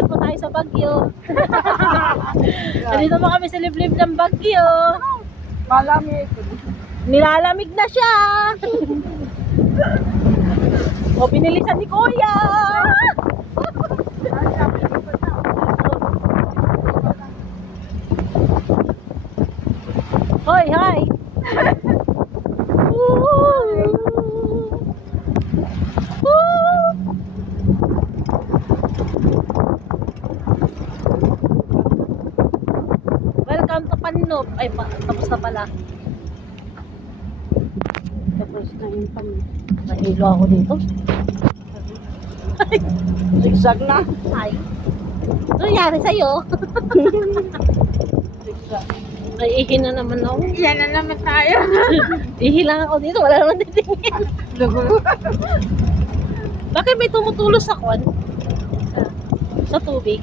Namasyal po tayo sa Baguio. Nandito mo kami sa liblib ng Baguio. Malamig. Nilalamig na siya. O, binilisan ni Kuya. Hoy, hi. Welcome to Panlob. Ay, tapos na pala. Tapos na yung pang... Nahilo ako dito. Zigzag na. Ay. Ano nangyari sa'yo? Zigzag. Ay, ihi na naman ako. Yan na naman tayo. Ihi lang ako dito. Wala naman titingin. Bakit may tumutulos sa kon? Sa tubig?